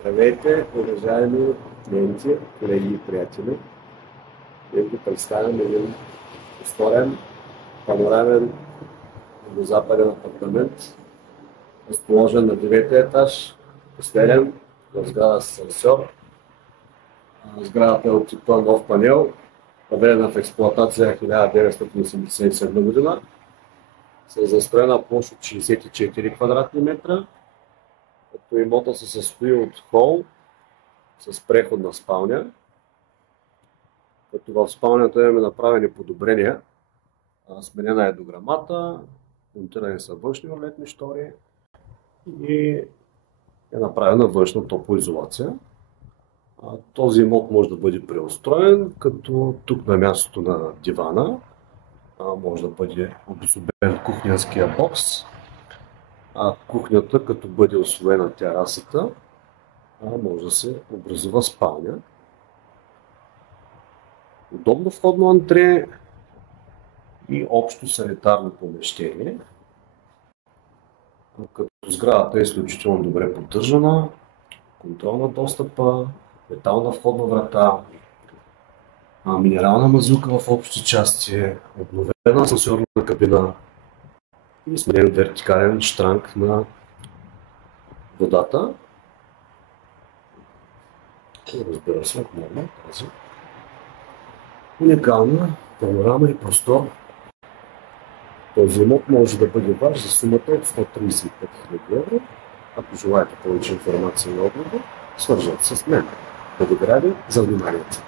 Здравейте, уважаеми клиенти, колеги и приятели! Ние ви представям един просторен, панорамен югозападен апартамент, разположен на 9-ти етаж, последен, в сграда с асансьор. Сградата е от типа нов панел, въведена в експлоатация 1987 година, с застроена площ от 64 квадратни метра, като имота се състои от хол с преходна спалня, като в спалнята имаме направени подобрения. Сменена е дограмата, монтирани са външни ролетни штори и е направена външна топлоизолация. Този имот може да бъде преустроен, като тук на мястото на дивана може да бъде обособен кухненския бокс. Кухнята, като бъде освоена терасата, може да се образува спалня. Удобно входно антре и общо санитарно помещение. Като сградата е изключително добре поддържана, контрол на достъпа, метална входна врата, минерална мазука в общи части, обновена асансьорна кабина и сменен вертикален щранг на водата. И разбира се, отново тази уникална панорама и простор. Този имот може да бъде ваш за сумата от 135 000 евро. Ако желаете повече информация и отговор, свържете се с мен. Благодаря ви за вниманието.